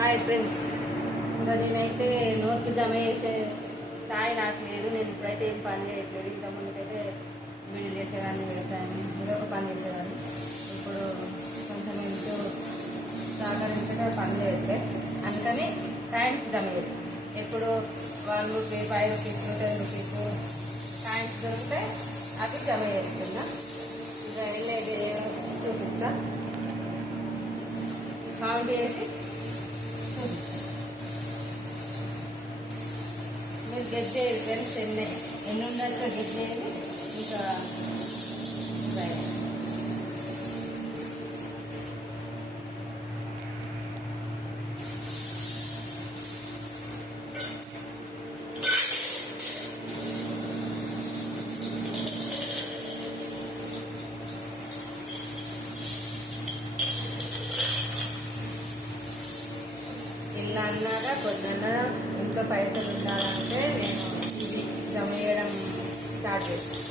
Hi friends, ఇంకా నేనైతే నోట్లు జమ చేసే స్థాయి నాకు లేదు. నేను ఇప్పుడైతే ఏం పని చేయట్లేదు. ఇంత ముందుకైతే వీడియో చేసేదాన్ని, వ్యవసాయాన్ని ఏదో ఒక పని చేసేదాన్ని. ఇప్పుడు కొంచెం ఇంటూ సహకరించగా పని చేస్తే అందుకని కాయిన్స్ జమ చేస్తాను. ఎప్పుడు 1 రూపీ, 5 రూపీస్, 10 రూపీస్ కాయిన్స్ దొరికితే అవి జమ చేస్తున్నా. ఇంకా వెళ్ళేది చూపిస్తా, కౌంట్ చేసి మీరు గెట్ చేయాలి ఫ్రెండ్స్. ఎన్ని ఉండాలో గెట్ చేయాలి. ఇంకా ఇలా అన్నారా కొద్దిన్నర ఇంకా పైసలు ఉండాలంటే నేను ఇది జమ చేయడం స్టార్ట్ చేస్తాను.